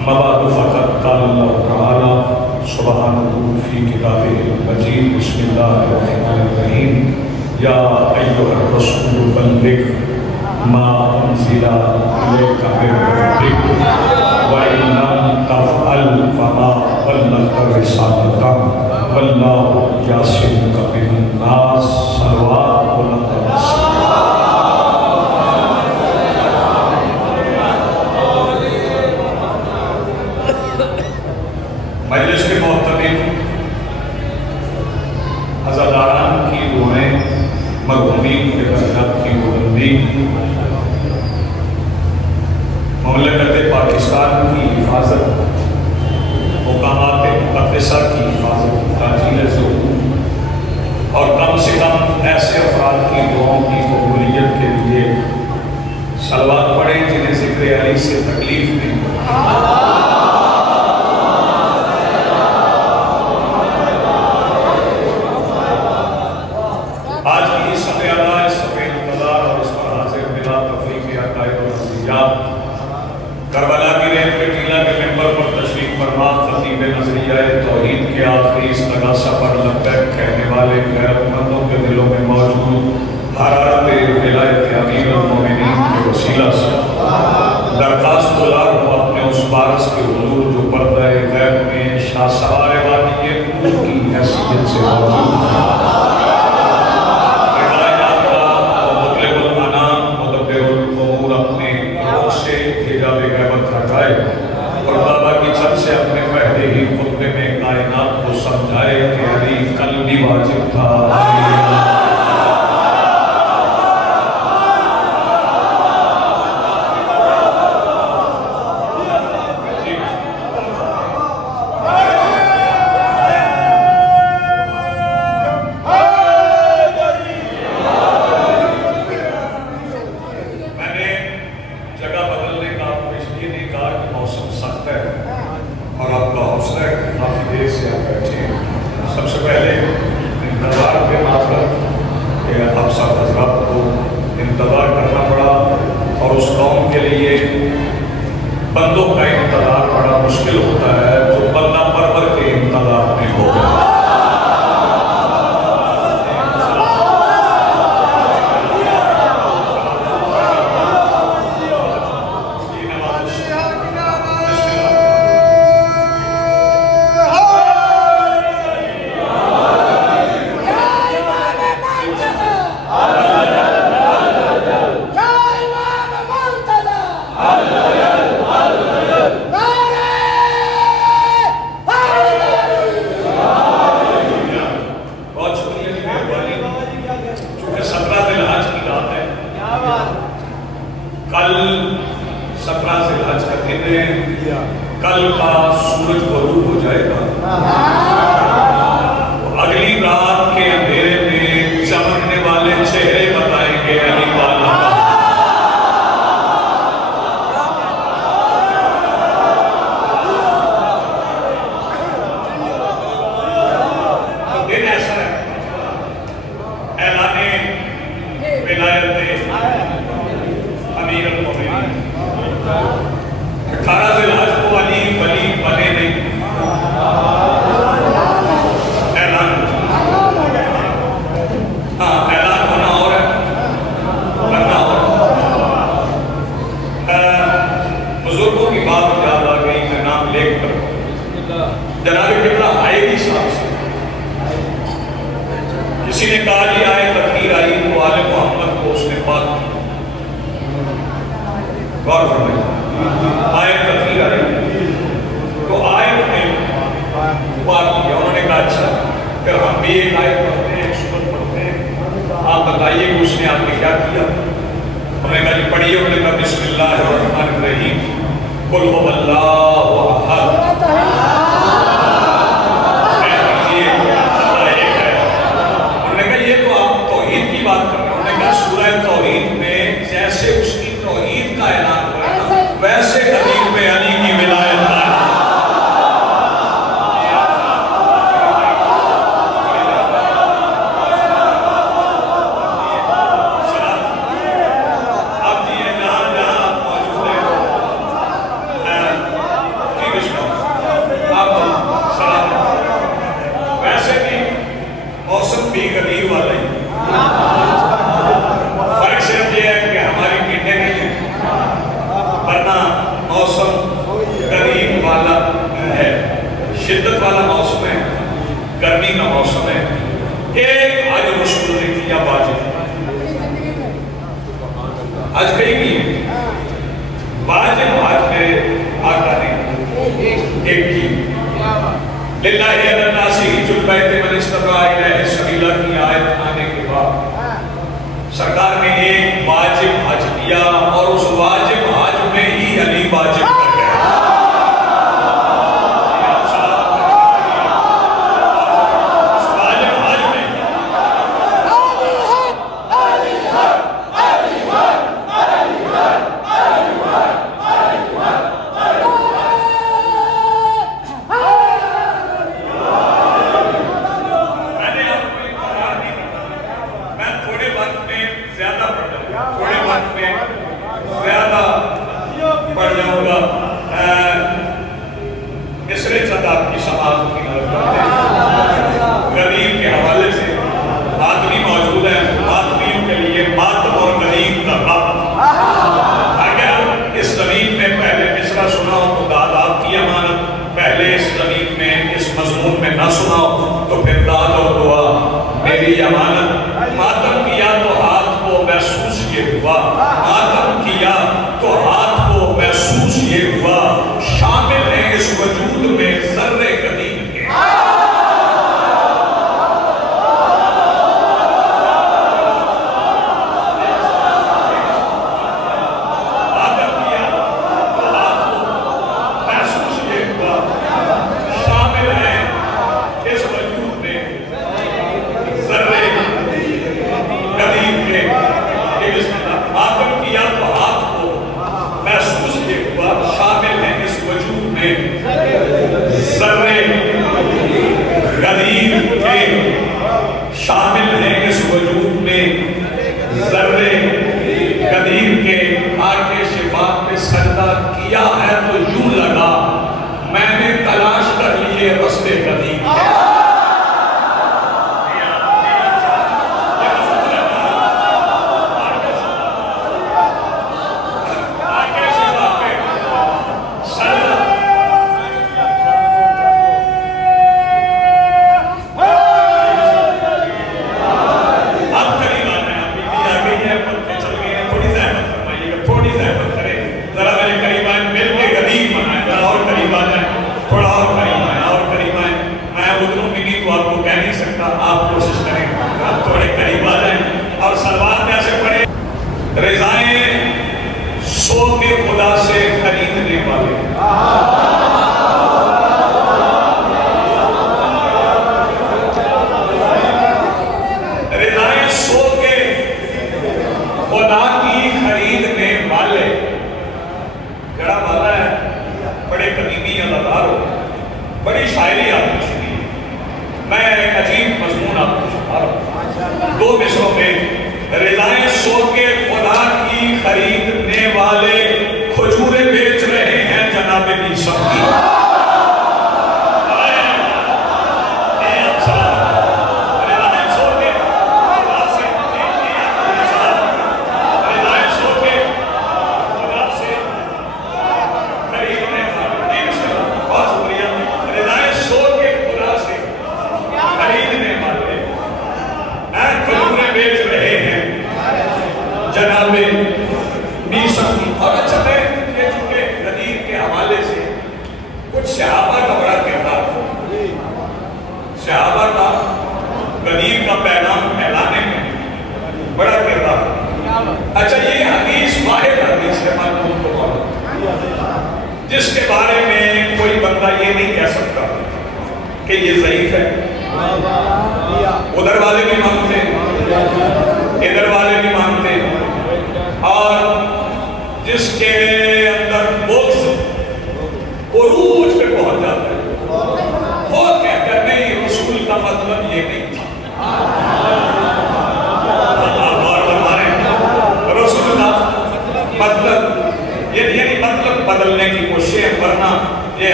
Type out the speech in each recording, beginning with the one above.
أما بعد فقد قال الله تعالى سبحانه في كتابه المجيد بسم الله الرحمن الرحيم يا أيها الرسول بلغ ما أنزل إليك من ربك وإن لم تفعل فما بلغت رسالته والله يعصمك من الناس صلوات الله مجلس کے محترم عزاداران کی دعائیں مرحومین کے درجات کی بلندی مملکت پاکستان کی حفاظت مقامات مقدسہ کی حفاظت تاجیل ظہور اور کم سے کم ایسے افراد کی دعاؤں کی قبولیت کے لیے صلوات پڑھیں جنہیں ذکر علی سے تکلیف نہیں کربلا کی ریت کے ٹیلہ کے ممبر پر تشریف فرما خطیب نظریہ توحید کے آخری استغاثہ پر لبیک کہنے والے غیرتمندوں کے دلوں میں موجود حرارت ولایت امیر المومنین کے وسیلہ سے درخواست گزار ہوں اپنے اس بارس کے حضور جو پردہ غیب میں شاہ سوار وادی نور کی حیثیت سے موجود اور بابا کی چھت سے اپنے پہلے ہی خطبے میں کائنات کو سمجھائے کہ علی کل بھی واجب تھا بندوں کا انتظار بڑا مشکل ہوتا ہے جو بندہ پرور کے انتظار میں ہوگا کل کا سورج غروب ہو جائے گا اگلی رات کے اندھیرے میں چمکنے والے چہرے بتائیں گے علی والا دن ایسا ہے اعلان ولایت امیر المومنین 18 ذی الحج کو علی ولی بنے نہیں اعلان اعلان ہونا اور ہے کرنا اور بزرگوں کی بات یاد آ گئی میں نام لے کر جناب قبلہ حائدی صاحب سے کسی نے کہا جی آئے تقریر آئی تو آل محمد کو اس نے بات کی غور فرمائیے آیت تقریر آئی تو آیت میں بات کیا انہوں نے کہا اچھا پھر ہم بھی ایک آیت پڑھتے ہیں ایک سورت پڑھتے ہیں آپ بتائیے کہ اس نے آپ نے کیا کیا انہوں نے کہا جی پڑھیے انہوں نے کہا بسم اللہ الرحمن الرحیم قل هو اللہ احد انہوں نے کہا یہ تو آپ توحید کی بات کر رہے ہیں انہوں نے کہا سورہ توحید میں جیسے اس کی توحید کا اعلان ہوا ہے ویسے حدیث میں علی کی ولایت ہے اب یہ جہاں موجود ہے والا موسم ہے، گرمی کا موسم ہے، ایک حج رسول نے کیا واجب، حج کہیں بھی ہے، واجب حج میرے آقا نے ایک کی، للہ علی الناس حج البیت من استطاع الیہ سبیلا کی آیت آنے کے بعد سرکار نے ایک واجب حج کیا، اور اس واجب حج میں ہی علی واجب کر گیا۔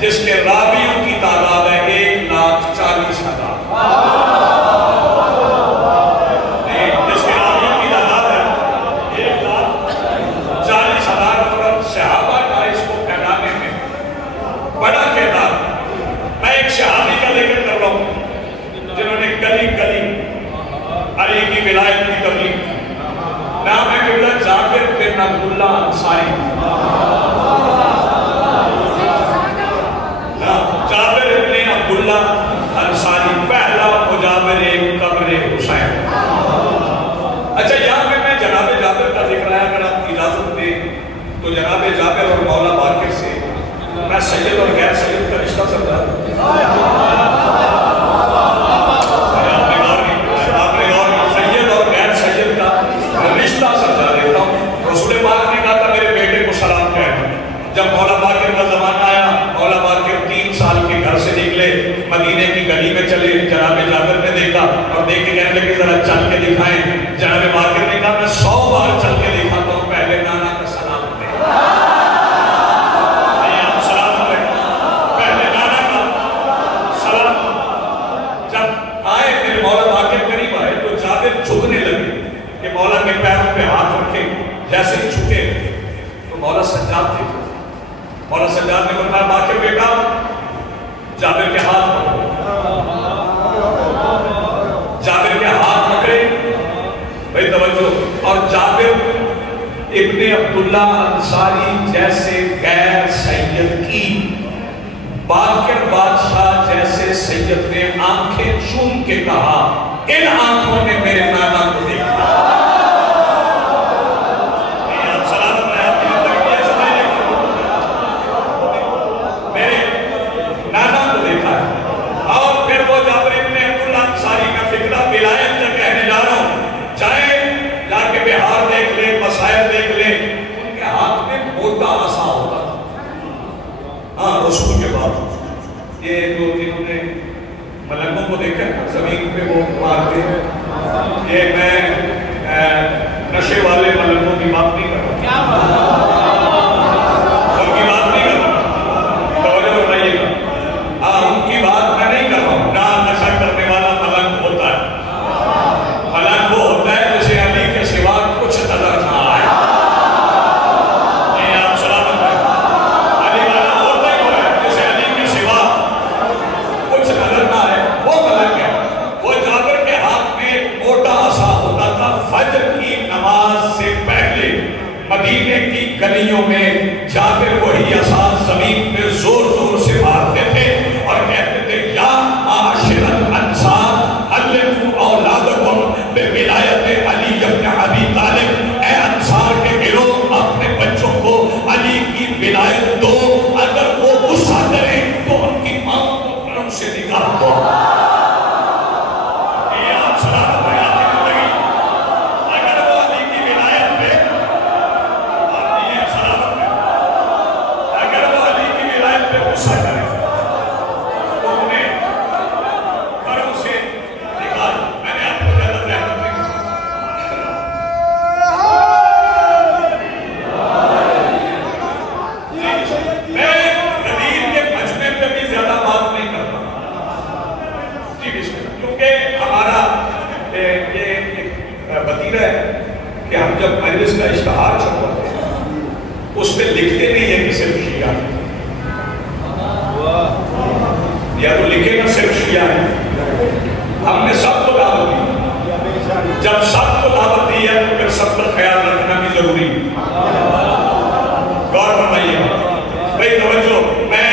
جس کے راویوں کی تعداد ہے 1,40,000، جس کے راویوں کی تعداد ہے 1,40,000 اور صحابہ عبداللہ انصاری، جابر ابن عبداللہ انصاری، پہلا مجاور قبر حسین۔ اچھا یہاں پہ میں جناب جابر کا ذکر ہے، اگر آپ اجازت دیں تو جناب جابر اور مولا باقر سے میں سید اور غیر سید کا رشتہ سمجھا دوں۔ سید اور غیر سید کا رشتہ سمجھا دیتا ہوں۔ رسول پاک نے کہا تھا میرے بیٹے کو سلام کہنا۔ جب مولا باقر کا زمانہ آیا، مولا باقر 3 سال کے گھر سے نکلے، مدینے کی گلی میں چلے، جناب جابر نے دیکھا اور دیکھ کے کہنے لگے ذرا چل کے دکھائیں۔ جناب باقر نے کہا میں 100 بار چل کے دکھاتا ہوں، پہلے نانا کا سلام دے۔ سلام دے، پہلے نانا کا سلام۔ جب آئے میرے مولا باقر قریب آئے تو جابر جھکنے لگے کہ مولا کے پیروں پہ ہاتھ رکھے، جیسے ہی جھکے تو مولا سجاد تھے۔ مولا سجاد نے فرمایا باقر بیٹا جابر کے ہاتھ پکڑو۔ جابر کے ہاتھ پکڑے، بھائی توجہ، اور جابر ابن عبداللہ انصاری جیسے غیر سید کی، باقر بادشاہ جیسے سید نے آنکھیں چوم کے کہا ان آنکھوں نے میرے نانا کو دیکھا۔ رسول کے بعد یہ جو انہوں نے ملنگوں کو دیکھا ہے زمین پہ وہ مارتے ہیں، یہ میں نشے والے ملنگوں کی بات نہیں کر رہا، ان کی بات نہیں کر رہا، توجہ بتائیے گا، ان کی بات میں نہیں کر رہا ہوں۔ نہ نشہ کرنے والا ملنگ ہوتا ہے، ملنگ وہ ہوتا ہے جسے علی کے سوا کچھ نظر نہ آئے۔ مدینے کی گلیوں میں جابر وہی عصا زمین پہ زور زور سے مارتے تھے اور کہتے تھے یا معاشر الانصار علموا اولادکم بولایت علی بن ابی طالب، اے انصار کے گروہ اپنے بچوں کو علی کی ولایت دو، اگر وہ غصہ کریں تو ان کی ماں کو کرم سے نکال دو۔ کہ ہم جب مجلس کا اشتہار چھپواتے ہیں اس میں لکھتے نہیں ہیں کہ صرف شیعہ ہے، یا تو لکھے گا صرف شیعہ ہے۔ ہم نے سب کو دعوت دی، جب سب کو دعوت دی ہے تو پھر سب کا خیال رکھنا بھی ضروری ہے۔ غور فرمائیے بھائی توجہ، میں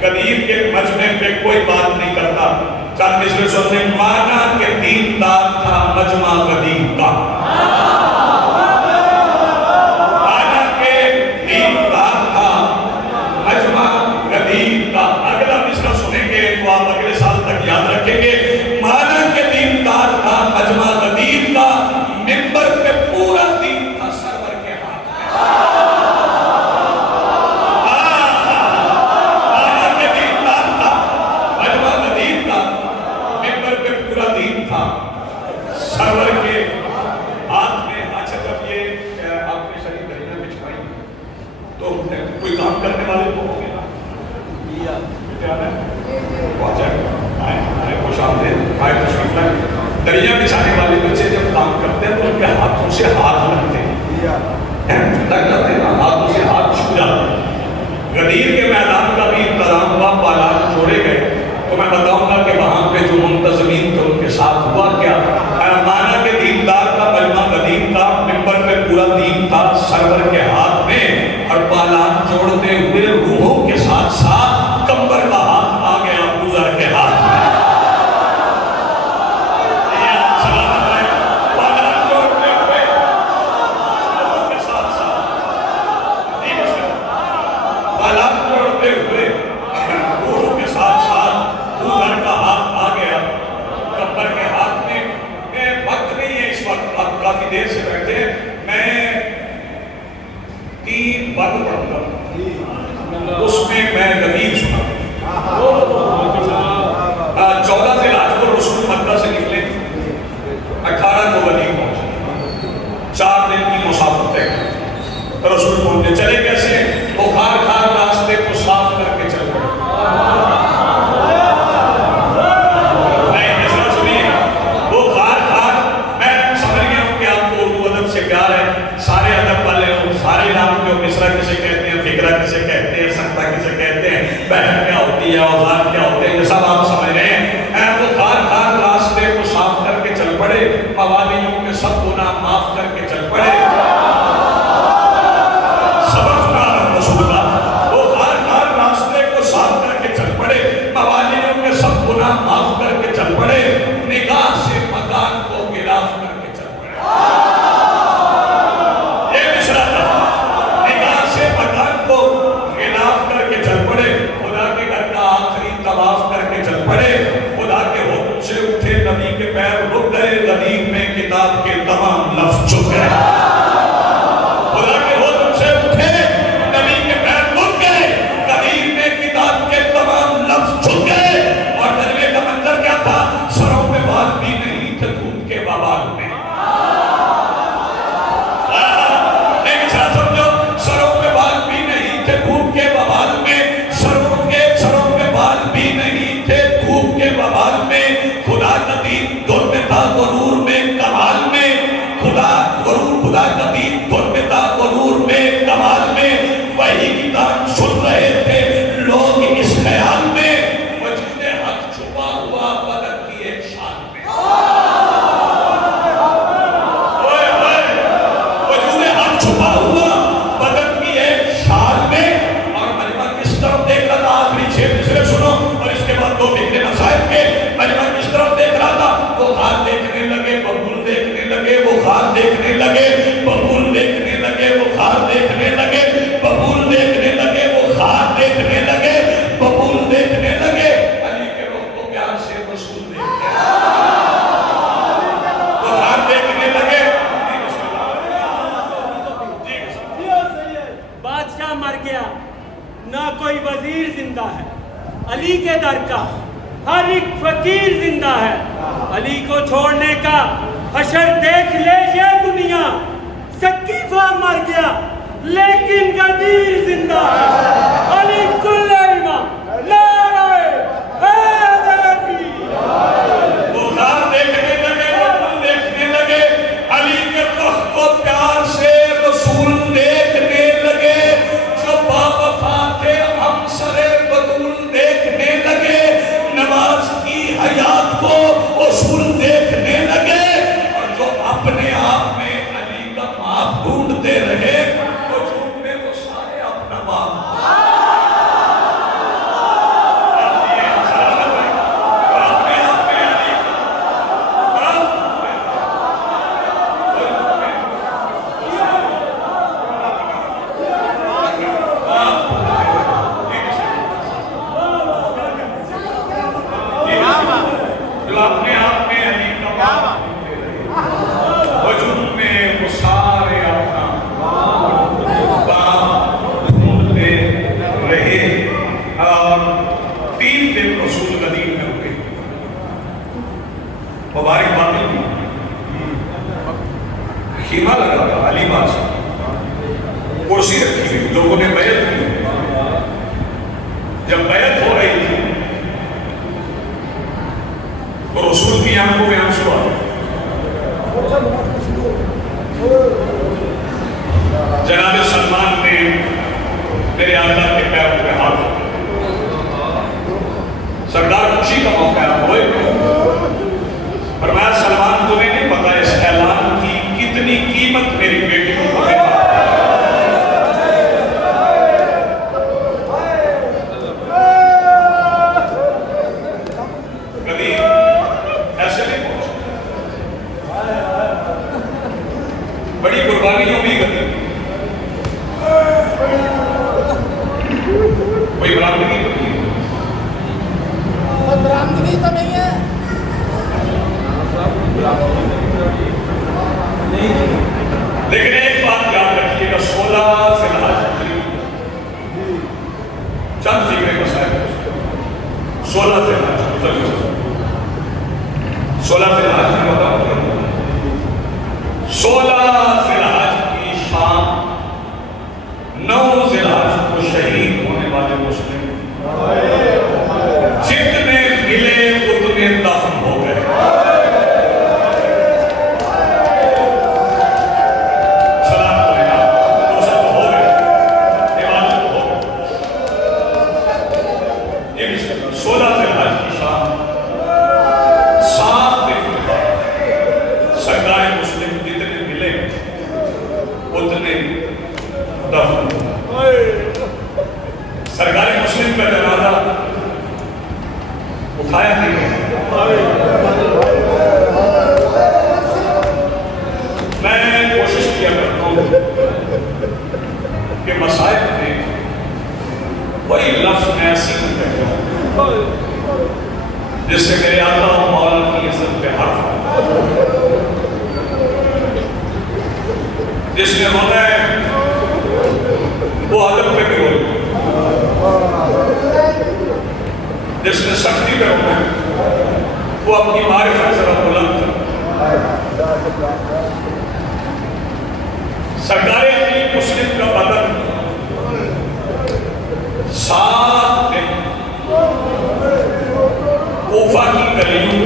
قدیر کے مجمع پہ کوئی بات نہیں کرتا، چند مصرے سننے مانا کہ دین دار تھا مجمع قدیم کا، مانا کہ دین دار تھا مجمع قدیم کا۔ اگلا مصرا سنیں گے تو آپ اگلے سال تک یاد رکھیں گے، مانا کہ دین دار تھا مجمع قدیم کا، منبر پہ پورا دین تھا سرور کے ہاتھ میں۔ سرور کے قرآن پڑھوں گا اس میں میں غدیر سنا 14 ذی الحج کو رسول مکہ سے نکلے 18 کو غدیر پہنچے 4 دن کی مسافت طے کی رسول پہنچے چلے کیسے وہ کھار کھار راستے کو صاف کر کے چل پڑے نہیں اس طرح سنیے وہ کھار کھار میں سمجھ گیا ہوں کہ آپ کو اردو ادب سے پیار ہے سارے ادب والے ہوں سارے نام جو مصرع کسے کہتے ہیں فقرہ کسے کہتے ہیں سکتہ کسے کہتے ہیں بہن کیا ہوتی ہے اوزار کیا ہوتے ہیں یہ سب آپ سمجھ رہے ہیں وہ کھار کھار راستے کو صاف کر کے چل پڑے موالیوں کے سب گناہ معاف کر کے چل پڑے معاف کر کے چل پڑے نگاہ سے مکان کو غلاف کر کے چل پڑے یہ مصرع تھا نگاہ سے مکان کو غلاف کر کے چل پڑے خدا کے گھر کا آخری طواف کر کے چل پڑے خدا کے حکم سے اٹھے نبی کے پیر رک گئے غدیر میں کتاب کے تمام لفظ چھپ گئے خدا کے حکم سے اٹھے نبی کے پیر رک گئے غدیر میں کتاب کے تمام لفظ چھپ گئے سروں پہ بال بھی نہیں تھے دھوپ کے وبال میں ایک ساتھ سمجھو سروں پہ بال بھی نہیں تھے دھوپ کے وبال میں سروں پہ بال بھی نہیں تھے دھوپ کے وبال میں خدا کا دین دور میں تھا غرور میں کمال میں خدا کا دین دور میں تھا غرور میں کمال میں وہی کتاب سن رہے تھے لوگ اس خیال میں دیکھنے لگے ببول دیکھنے لگے وہ خار دیکھنے لگے ببول دیکھنے لگے وہ خار دیکھنے لگے ببول دیکھنے لگے علی کے روح کو پیار سے رسول دیکھتے وہ خار دیکھنے لگے بادشاہ مر گیا نہ کوئی وزیر زندہ ہے علی کے در کا ہر ایک فقیر زندہ ہے علی کو چھوڑنے کا حشر دیکھ لے یہ دنیا سقیفہ مر گیا لیکن غدیر زندہ ہے علی کل امام نعرہ حیدری وہ خار دیکھنے لگے وہ دیکھنے لگے علی کے رخ کو پیار سے رسول دیکھنے لگے جو باوفا تھے ہم سر بطول دیکھنے لگے نماز کی حیات کو اصول دیکھنے لگے اپنے آپ میں علی کا باپ ڈھونڈتے رہے تو جھوٹ میں وہ سارے اپنا باپ مبارک باطل بھی خیمہ لگا تھا علی بادشاہ کرسی رکھی ہوئی لوگوں نے بیعت کی جب بیعت ہو رہی تھی تو رسول کی آنکھوں میں آنسو آ جناب سلمان نے میرے آقا کے پیروں پہ ہاتھ سردار خوشی کا موقع ہوئے فرمایا سلمان تمہیں نہیں پتا اس اعلان کی کتنی قیمت میری بیٹی کو پڑے کبھی ایسے نہیں پہنچا بڑی قربانیوں بھی کرتی اتنے دفن سرکار مسلم کا جنازہ اٹھایا نہیں گیا. میں کوشش کیا کرتا ہوں کہ مسائل میں وہی لفظ میں ایسی کہتا ہوں جس سے میرے آقا و مولا کی عزت پہ حرف جس نے ہونا ہے وہ ادب پہ بھی ہوئی, جس نے سختی پہ ہونا ہے وہ اپنی معرفت ذرا بلند کر. سرکار امیر مسلم کا بدن 7 دن کوفہ کی گلیوں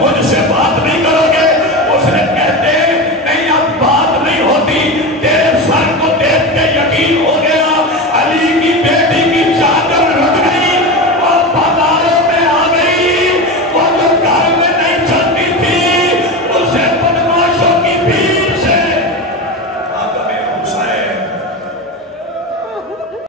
مجھ سے بات نہیں کرو گے. اس نے کہتے